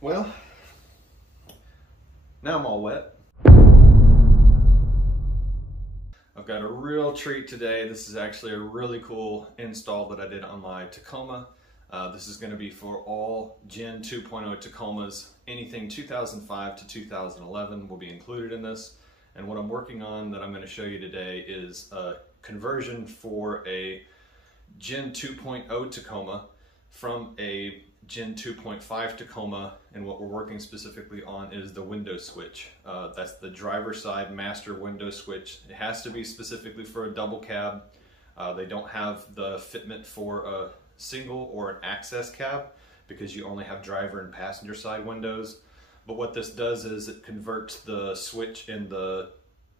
Well, now I'm all wet. I've got a real treat today. This is actually a really cool install that I did on my Tacoma. This is going to be for all Gen 2.0 Tacomas. Anything 2005 to 2011 will be included in this. And what I'm working on that I'm going to show you today is a conversion for a Gen 2.0 Tacoma from a Gen 2.5 Tacoma, and what we're working specifically on is the window switch. That's the driver's side master window switch. It has to be specifically for a double cab. They don't have the fitment for a single or an access cab because you only have driver and passenger side windows. But what this does is it converts the switch in the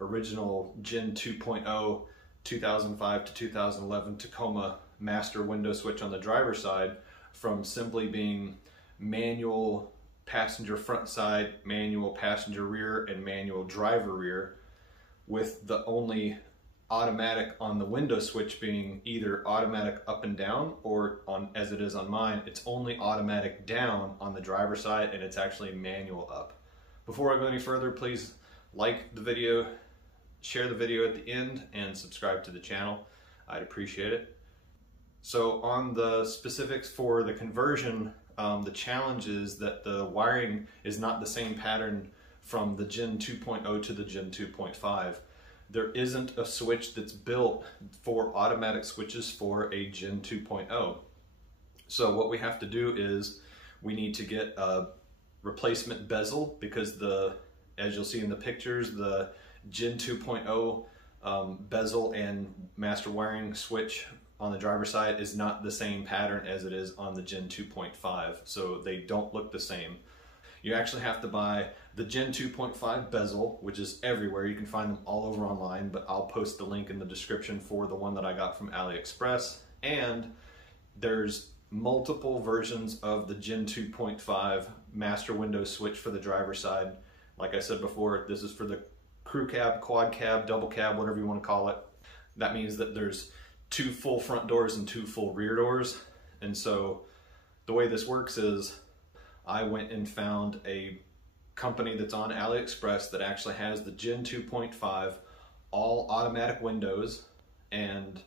original Gen 2.0 2005 to 2011 Tacoma master window switch on the driver's side from simply being manual passenger front side, manual passenger rear, and manual driver rear, with the only automatic on the window switch being either automatic up and down, or on, as it is on mine, it's only automatic down on the driver's side and it's actually manual up. Before I go any further, please like the video, share the video at the end, and subscribe to the channel. I'd appreciate it. So on the specifics for the conversion, the challenge is that the wiring is not the same pattern from the Gen 2.0 to the Gen 2.5. There isn't a switch that's built for automatic switches for a Gen 2.0. So what we have to do is we need to get a replacement bezel, because as you'll see in the pictures, the Gen 2.0 bezel and master wiring switch on the driver's side is not the same pattern as it is on the Gen 2.5, so they don't look the same. You actually have to buy the Gen 2.5 bezel, which is everywhere. You can find them all over online, but I'll post the link in the description for the one that I got from AliExpress. And there's multiple versions of the Gen 2.5 master window switch for the driver's side. Like I said before, this is for the crew cab, quad cab, double cab, whatever you want to call it. That means that there's 2 full front doors and 2 full rear doors. And so the way this works is I went and found a company that's on AliExpress that actually has the Gen 2.5 all automatic windows, and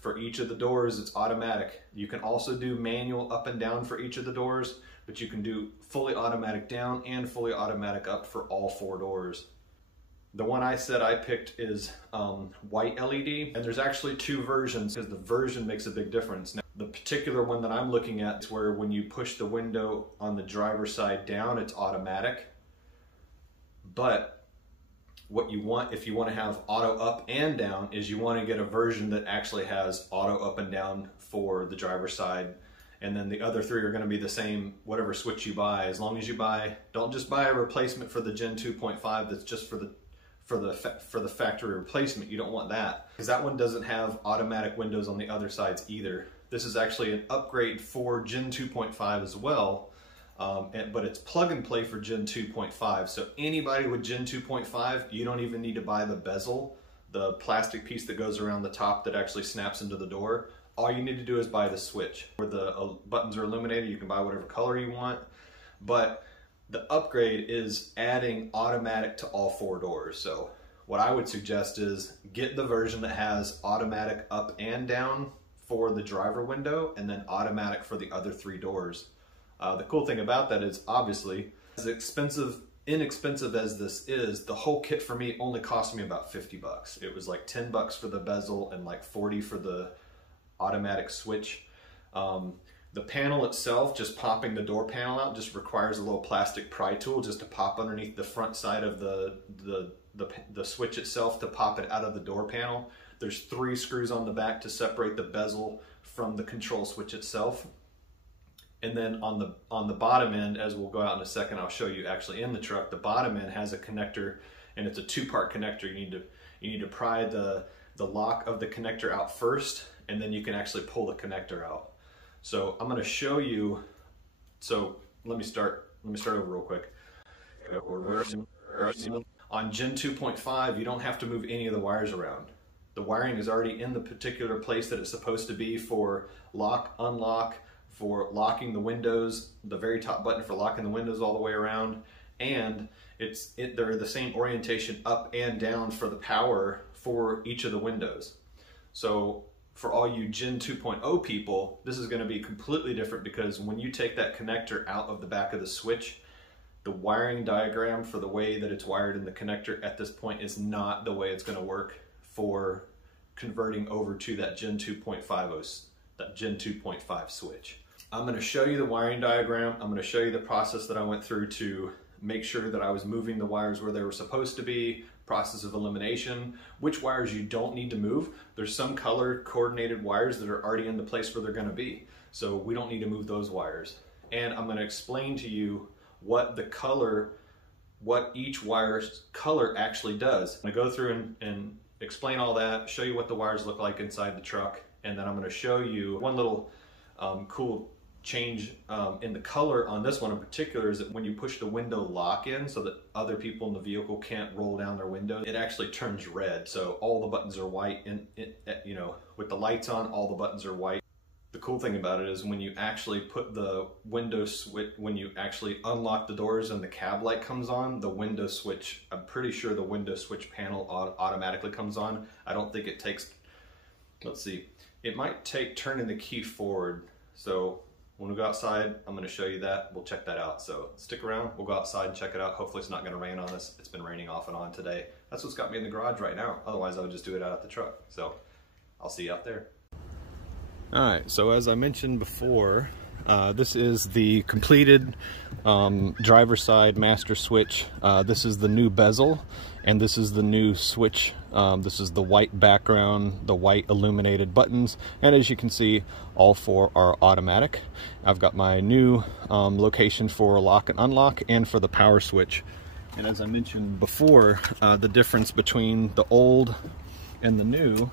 for each of the doors it's automatic. You can also do manual up and down for each of the doors, but you can do fully automatic down and fully automatic up for all 4 doors. The one I picked is white LED, and there's actually 2 versions because the version makes a big difference. Now, the particular one that I'm looking at is where when you push the window on the driver's side down, it's automatic. But what you want, if you want to have auto up and down, is you want to get a version that actually has auto up and down for the driver's side. And then the other 3 are going to be the same, whatever switch you buy. As long as you don't just buy a replacement for the Gen 2.5 that's just for the factory replacement. You don't want that, because that one doesn't have automatic windows on the other sides either. This is actually an upgrade for Gen 2.5 as well, but it's plug and play for Gen 2.5. So anybody with Gen 2.5, you don't even need to buy the bezel, the plastic piece that goes around the top that actually snaps into the door. All you need to do is buy the switch. Where the buttons are illuminated, you can buy whatever color you want, but the upgrade is adding automatic to all 4 doors. So what I would suggest is get the version that has automatic up and down for the driver window, and then automatic for the other 3 doors. The cool thing about that is, obviously, as inexpensive as this is, the whole kit for me only cost me about 50 bucks. It was like 10 bucks for the bezel and like 40 for the automatic switch. The panel itself, just popping the door panel out, just requires a little plastic pry tool just to pop underneath the front side of the switch itself to pop it out of the door panel. There's 3 screws on the back to separate the bezel from the control switch itself. And then on the bottom end, as we'll go out in a second, I'll show you actually in the truck, the bottom end has a connector, and it's a 2-part connector. You need to pry the lock of the connector out first, and then you can actually pull the connector out. So I'm going to show you. So let me start over real quick. On Gen 2.5, you don't have to move any of the wires around. The wiring is already in the particular place that it's supposed to be for lock, unlock, for locking the windows, the very top button for locking the windows all the way around, and they're the same orientation up and down for the power for each of the windows. So for all you Gen 2.0 people, this is going to be completely different, because when you take that connector out of the back of the switch, the wiring diagram for the way that it's wired in the connector at this point is not the way it's going to work for converting over to that Gen 2.5, that Gen 2.5 switch. I'm going to show you the wiring diagram. I'm going to show you the process that I went through to make sure that I was moving the wires where they were supposed to be, process of elimination, which wires you don't need to move. There's some color coordinated wires that are already in the place where they're going to be, so we don't need to move those wires. And I'm going to explain to you what each wire's color actually does. I'm going to go through and explain all that, show you what the wires look like inside the truck, and then I'm going to show you one little cool change in the color on this one in particular is that when you push the window lock in so that other people in the vehicle can't roll down their window, it actually turns red. So all the buttons are white, and you know, with the lights on, all the buttons are white. The cool thing about it is when you actually put the window switch, when you actually unlock the doors and the cab light comes on, the window switch, I'm pretty sure the window switch panel automatically comes on. I don't think it takes, let's see, it might take turning the key forward. So when we go outside, I'm going to show you that. We'll check that out. So stick around. We'll go outside and check it out. Hopefully it's not going to rain on us. It's been raining off and on today. That's what's got me in the garage right now. Otherwise I would just do it out at the truck. So I'll see you out there. All right, so as I mentioned before, this is the completed driver's side master switch. This is the new bezel, and this is the new switch. This is the white background, the white illuminated buttons, and as you can see, all four are automatic. I've got my new location for lock and unlock and for the power switch. And as I mentioned before, the difference between the old and the new,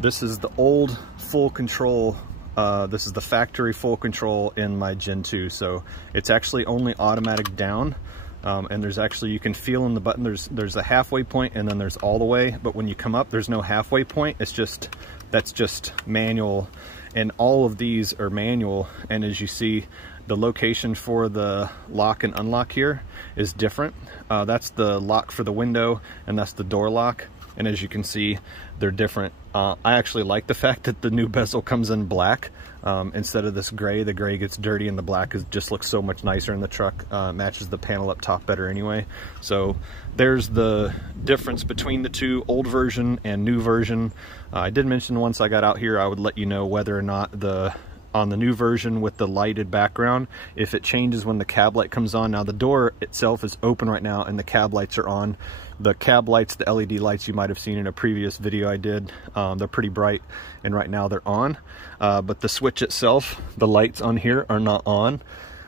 this is the old full control. This is the factory full control in my Gen 2. So it's actually only automatic down. And there's actually, you can feel in the button, there's a halfway point and then there's all the way. But when you come up, there's no halfway point. It's just, that's just manual. And all of these are manual. And as you see, the location for the lock and unlock here is different. That's the lock for the window and that's the door lock. And as you can see, they're different. I actually like the fact that the new bezel comes in black instead of this gray. The gray gets dirty and the black just looks so much nicer in the truck. Matches the panel up top better anyway. So there's the difference between the two, old version and new version. I did mention once I got out here I would let you know whether or not on the new version with the lighted background, if it changes when the cab light comes on. Now the door itself is open right now and the cab lights are on. The cab lights, the LED lights you might have seen in a previous video I did, they're pretty bright and right now they're on. But the switch itself, the lights on here are not on.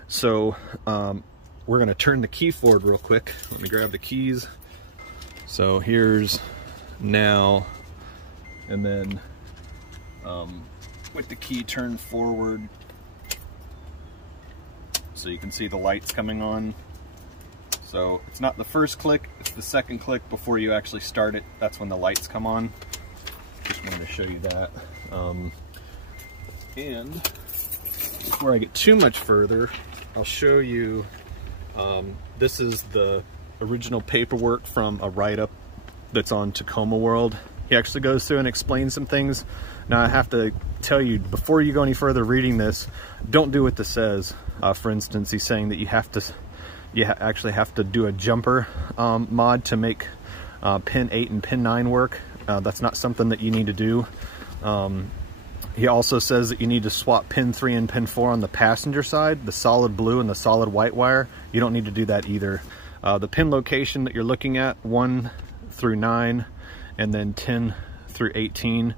So we're gonna turn the key forward real quick. Let me grab the keys. So here's now, and then with the key turned forward so you can see the lights coming on. So it's not the first click, it's the second click before you actually start it. That's when the lights come on. Just wanted to show you that. And before I get too much further, I'll show you, this is the original paperwork from a write-up that's on Tacoma World. He actually goes through and explains some things. Now I have to tell you, before you go any further reading this, don't do what this says. For instance, he's saying that you actually have to do a jumper mod to make pin 8 and pin 9 work. That's not something that you need to do. He also says that you need to swap pin 3 and pin 4 on the passenger side, the solid blue and the solid white wire. You don't need to do that either. The pin location that you're looking at, 1 through 9 and then 10 through 18.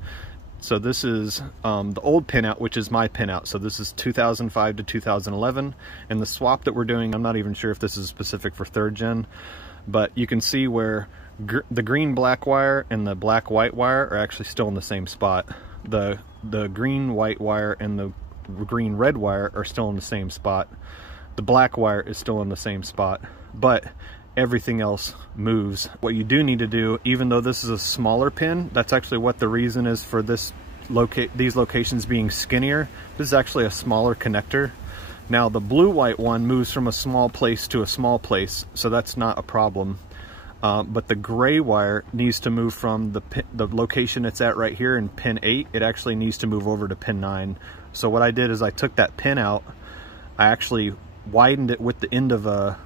So this is the old pinout, which is my pinout. So this is 2005 to 2011. And the swap that we're doing, I'm not even sure if this is specific for 3rd gen, but you can see where the green black wire and the black white wire are actually still in the same spot. The green white wire and the green red wire are still in the same spot. The black wire is still in the same spot, but everything else moves. What you do need to do, even though this is a smaller pin, that's actually what the reason is for this these locations being skinnier. This is actually a smaller connector. Now the blue-white one moves from a small place to a small place, so that's not a problem. But the gray wire needs to move from the location it's at right here in pin 8. It actually needs to move over to pin 9. So what I did is I took that pin out. I actually widened it with the end of a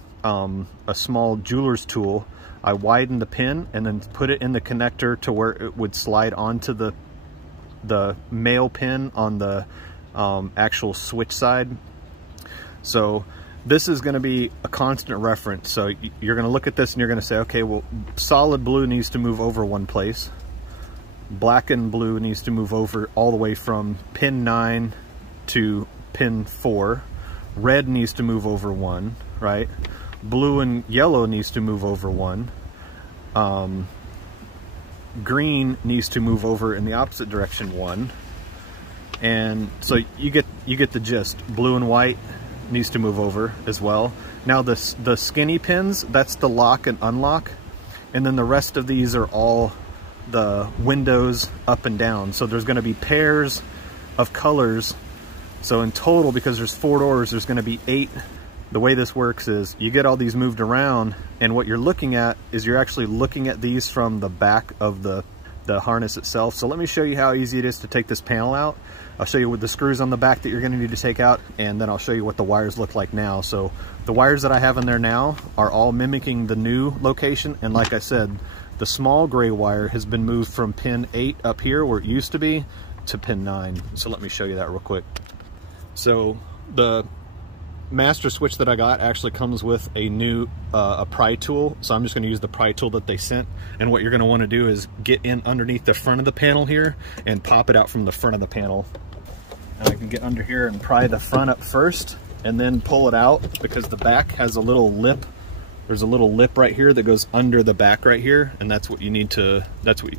small jeweler's tool. I widened the pin and then put it in the connector to where it would slide onto the male pin on the actual switch side. So this is going to be a constant reference. So you're going to look at this and you're going to say, okay, well, solid blue needs to move over one place. Black and blue needs to move over all the way from pin 9 to pin 4. Red needs to move over 1, right? Blue and yellow needs to move over 1. Green needs to move over in the opposite direction 1. And so you get the gist. Blue and white needs to move over as well. Now the skinny pins, that's the lock and unlock, and then the rest of these are all the windows up and down. So there's going to be pairs of colors. So in total, because there's 4 doors, there's going to be 8. The way this works is you get all these moved around, and what you're looking at is you're actually looking at these from the back of the harness itself. So let me show you how easy it is to take this panel out. I'll show you with the screws on the back that you're going to need to take out, and then I'll show you what the wires look like now. So the wires that I have in there now are all mimicking the new location, and like I said, the small gray wire has been moved from pin 8 up here where it used to be to pin 9. So let me show you that real quick. So the master switch that I got actually comes with a new a pry tool, so I'm just going to use the pry tool that they sent. And what you're going to want to do is get in underneath the front of the panel here and pop it out from the front of the panel. And I can get under here and pry the front up first and then pull it out, because the back has a little lip. There's a little lip right here that goes under the back right here, and that's what you need to,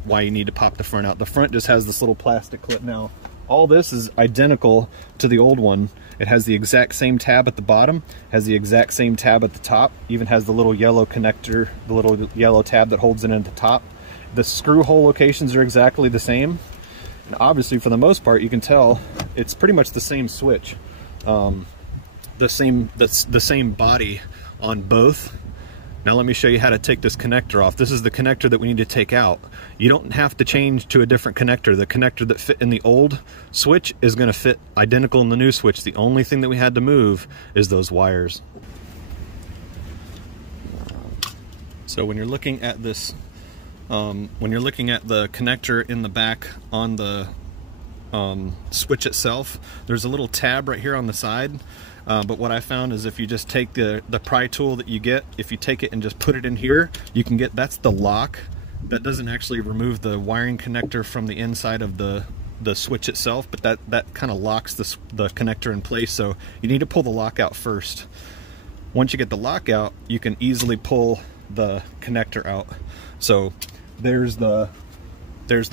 why you need to pop the front out. The front just has this little plastic clip. Now all this is identical to the old one. It has the exact same tab at the bottom, has the exact same tab at the top, even has the little yellow connector, the little yellow tab that holds it at the top. The screw hole locations are exactly the same. And obviously, for the most part, you can tell it's pretty much the same switch. The same body on both. Now let me show you how to take this connector off. This is the connector that we need to take out. You don't have to change to a different connector. The connector that fit in the old switch is going to fit identical in the new switch. The only thing that we had to move is those wires. So when you're looking at this, when you're looking at the connector in the back on the switch itself, there's a little tab right here on the side. But what I found is if you just take the pry tool that you get, if you take it and just put it in here, you can get, that's the lock. That doesn't actually remove the wiring connector from the inside of the switch itself, but that kind of locks the connector in place. So you need to pull the lock out first. Once you get the lock out, you can easily pull the connector out. So there's the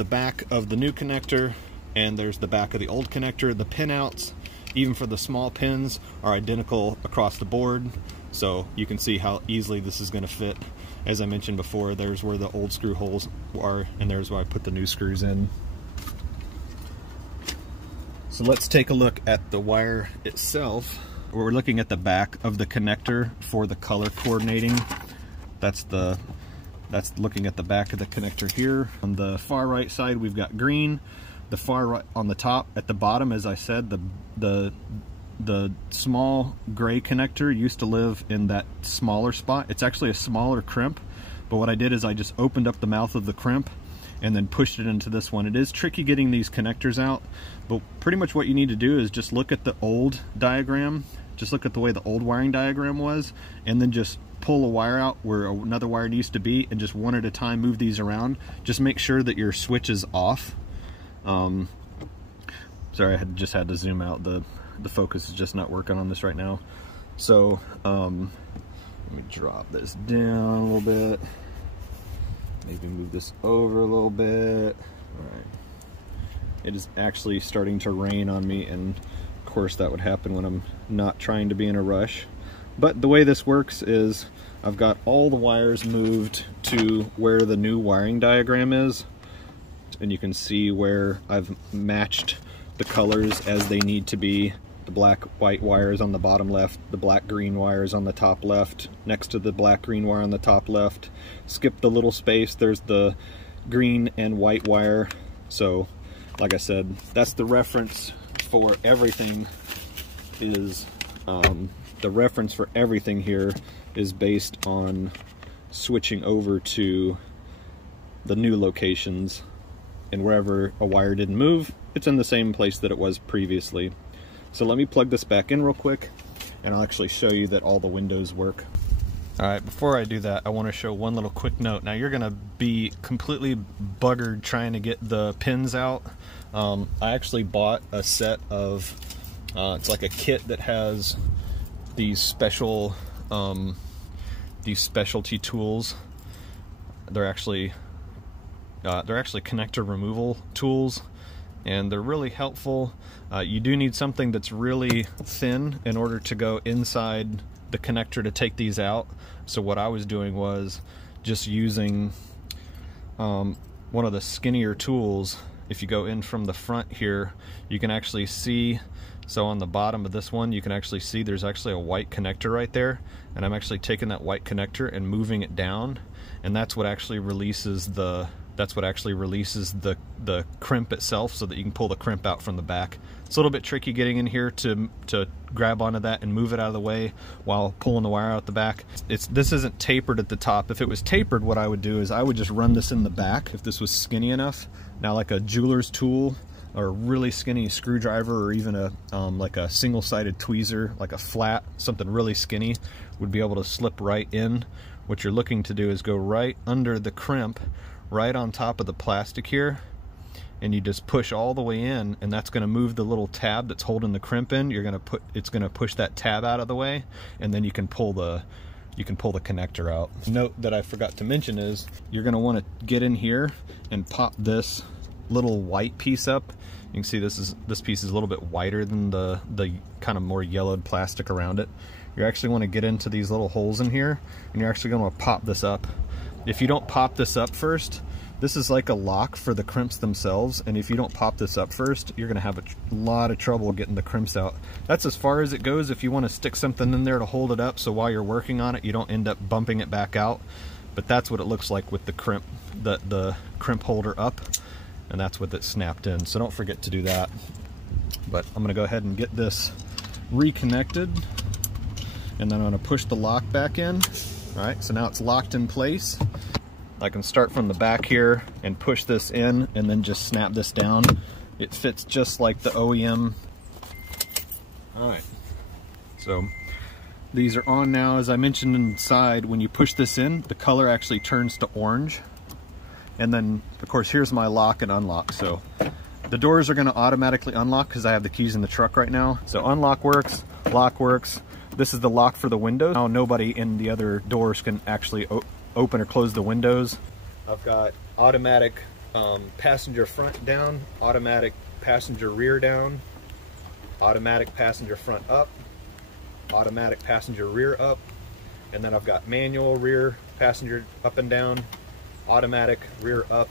back of the new connector, and there's the back of the old connector. The pin outs, even for the small pins, are identical across the board, so you can see how easily this is going to fit. As I mentioned before, there's where the old screw holes are, and there's where I put the new screws in. So let's take a look at the wire itself. We're looking at the back of the connector for the color coordinating. That's looking at the back of the connector here. On the far right side, we've got green. The far right on the top, at the bottom, as I said, the small gray connector used to live in that smaller spot. It's actually a smaller crimp, but what I did is I just opened up the mouth of the crimp and then pushed it into this one. It is tricky getting these connectors out, but pretty much what you need to do is just look at the old diagram, just look at the way the old wiring diagram was, and then just pull a wire out where another wire needs to be, and just one at a time move these around. Just make sure that your switch is off. Sorry, I just had to zoom out. The focus is just not working on this right now. So let me drop this down a little bit, maybe move this over a little bit. All right, it is actually starting to rain on me, and of course that would happen when I'm not trying to be in a rush. But the way this works is I've got all the wires moved to where the new wiring diagram is. and you can see where I've matched the colors as they need to be. The black white wires on the bottom left, the black green wires on the top left, next to the black green wire on the top left. Skip the little space, there's the green and white wire. So like I said, that's the reference for everything. Is the reference for everything here is based on switching over to the new locations, and wherever a wire didn't move, it's in the same place that it was previously. So let me plug this back in real quick, and I'll actually show you that all the windows work. Alright, before I do that, I want to show one little quick note. Now you're going to be completely buggered trying to get the pins out. I actually bought a set of, it's like a kit that has these special, these specialty tools. They're actually connector removal tools, and they're really helpful. You do need something that's really thin in order to go inside the connector to take these out. So what I was doing was just using one of the skinnier tools. If you go in from the front here, you can actually see, so on the bottom of this one, you can actually see there's actually a white connector right there, and I'm actually taking that white connector and moving it down, and that's what actually releases the crimp itself, so that you can pull the crimp out from the back. It's a little bit tricky getting in here to grab onto that and move it out of the way while pulling the wire out the back. This isn't tapered at the top. If it was tapered, what I would do is I would just run this in the back if this was skinny enough. Now, like a jeweler's tool or a really skinny screwdriver, or even a like a single-sided tweezer, like a flat, something really skinny, would be able to slip right in. What you're looking to do is go right under the crimp, right on top of the plastic here, and you just push all the way in, and that's going to move the little tab that's holding the crimp in. It's going to push that tab out of the way, and then you can pull the connector out. Note that I forgot to mention is you're going to want to get in here and pop this little white piece up. You can see this piece is a little bit whiter than the kind of more yellowed plastic around it. You actually want to get into these little holes in here, and you're actually going to pop this up. If you don't pop this up first, this is like a lock for the crimps themselves, and if you don't pop this up first, you're going to have a lot of trouble getting the crimps out. That's as far as it goes if you want to stick something in there to hold it up, so while you're working on it, you don't end up bumping it back out. But that's what it looks like with the crimp, the crimp holder up, and that's what it snapped in. So don't forget to do that. But I'm going to go ahead and get this reconnected, and then I'm going to push the lock back in. All right, so now it's locked in place. I can start from the back here and push this in, and then just snap this down. It fits just like the OEM. All right, so these are on now. As I mentioned inside, when you push this in, the color actually turns to orange. And then, of course, here's my lock and unlock. So the doors are going to automatically unlock because I have the keys in the truck right now. So unlock works, lock works. This is the lock for the windows. Now nobody in the other doors can actually open or close the windows. I've got automatic passenger front down, automatic passenger rear down, automatic passenger front up, automatic passenger rear up, and then I've got manual rear passenger up and down, automatic rear up.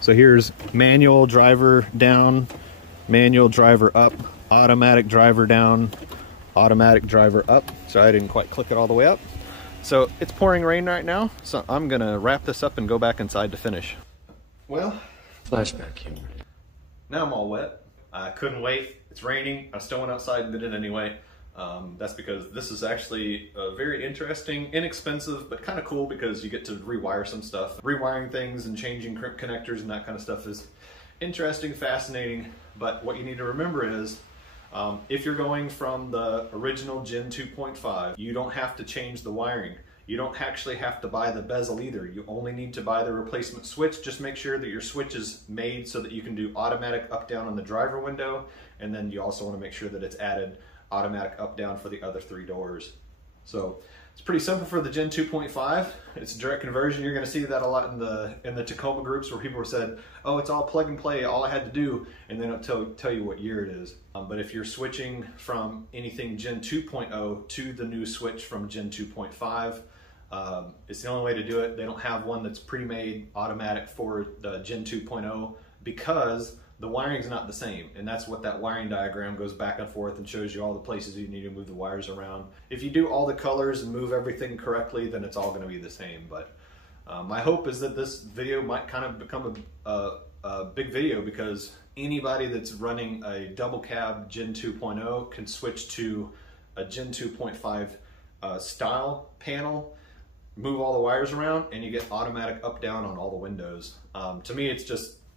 So here's manual driver down, manual driver up, automatic driver down, automatic driver up. So I didn't quite click it all the way up. So it's pouring rain right now, so I'm gonna wrap this up and go back inside to finish. Well, flashback humor. Now I'm all wet. I couldn't wait. It's raining. I still went outside and did it anyway. That's because this is actually very interesting, inexpensive, but kind of cool because you get to rewire some stuff. Rewiring things and changing crimp connectors and that kind of stuff is interesting, fascinating, but what you need to remember is if you're going from the original Gen 2.5, you don't have to change the wiring. You don't actually have to buy the bezel either. You only need to buy the replacement switch. Just make sure that your switch is made so that you can do automatic up down on the driver window, and then you also want to make sure that it's added automatic up down for the other 3 doors. So it's pretty simple for the Gen 2.5. It's a direct conversion. You're going to see that a lot in the Tacoma groups where people have said, oh, it's all plug and play, all I had to do, and then it'll tell you what year it is. But if you're switching from anything Gen 2.0 to the new switch from Gen 2.5, it's the only way to do it. They don't have one that's pre-made automatic for the Gen 2.0. because the wiring's not the same, and that's what that wiring diagram goes back and forth and shows you all the places you need to move the wires around. If you do all the colors and move everything correctly, then it's all going to be the same. But my hope is that this video might kind of become a big video, because anybody that's running a double cab Gen 2.0 can switch to a Gen 2.5 style panel, move all the wires around, and you get automatic up down on all the windows. To me,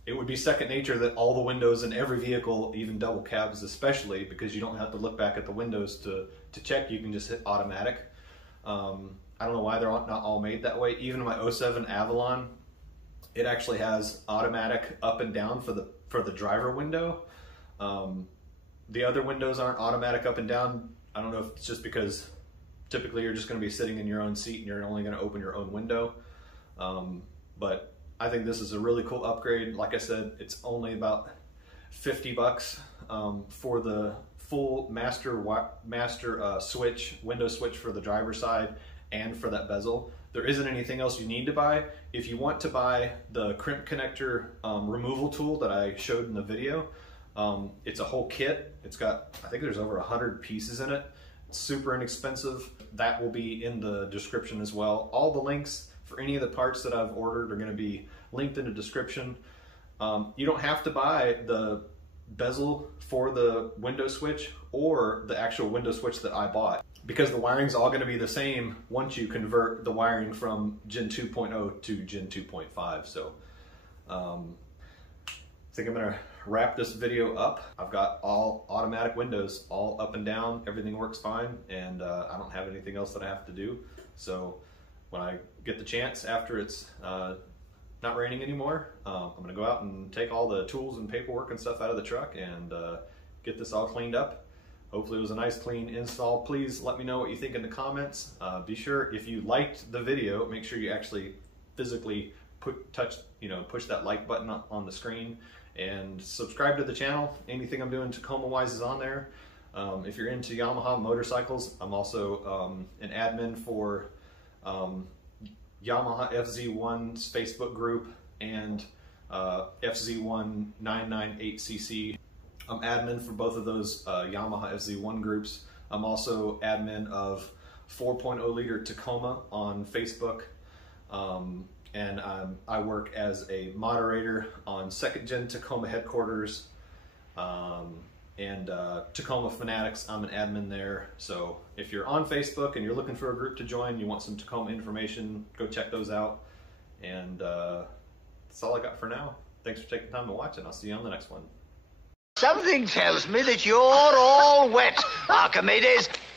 it would be second nature that all the windows in every vehicle, even double cabs especially, because you don't have to look back at the windows to check. You can just hit automatic. I don't know why they're not all made that way. Even my 07 Avalon, it actually has automatic up and down for the driver window. The other windows aren't automatic up and down. I don't know if it's just because typically you're just going to be sitting in your own seat and you're only going to open your own window. But I think this is a really cool upgrade. Like I said, it's only about 50 bucks for the full master switch, window switch for the driver's side and for that bezel. There isn't anything else you need to buy. If you want to buy the crimp connector removal tool that I showed in the video, it's a whole kit. It's got, I think there's over 100 pieces in it. It's super inexpensive. That will be in the description as well. All the links for any of the parts that I've ordered are going to be linked in the description. You don't have to buy the bezel for the window switch or the actual window switch that I bought, because the wiring's all going to be the same once you convert the wiring from Gen 2.0 to Gen 2.5. So I think I'm going to wrap this video up. I've got all automatic windows, all up and down. Everything works fine, and I don't have anything else that I have to do. So when I get the chance, after it's not raining anymore, I'm going to go out and take all the tools and paperwork and stuff out of the truck and get this all cleaned up. Hopefully it was a nice clean install. Please let me know what you think in the comments. Be sure, if you liked the video, make sure you actually physically push that like button on the screen, and subscribe to the channel. Anything I'm doing Tacoma wise is on there. If you're into Yamaha motorcycles, I'm also an admin for Yamaha FZ1's Facebook group and FZ1 998cc. I'm admin for both of those Yamaha FZ1 groups. I'm also admin of 4.0 liter Tacoma on Facebook. And I work as a moderator on 2nd Gen Tacoma headquarters, and Tacoma Fanatics. I'm an admin there. So if you're on Facebook and you're looking for a group to join, you want some Tacoma information, go check those out. And that's all I got for now. Thanks for taking time to watch, and I'll see you on the next one. Something tells me that you're all wet, Archimedes.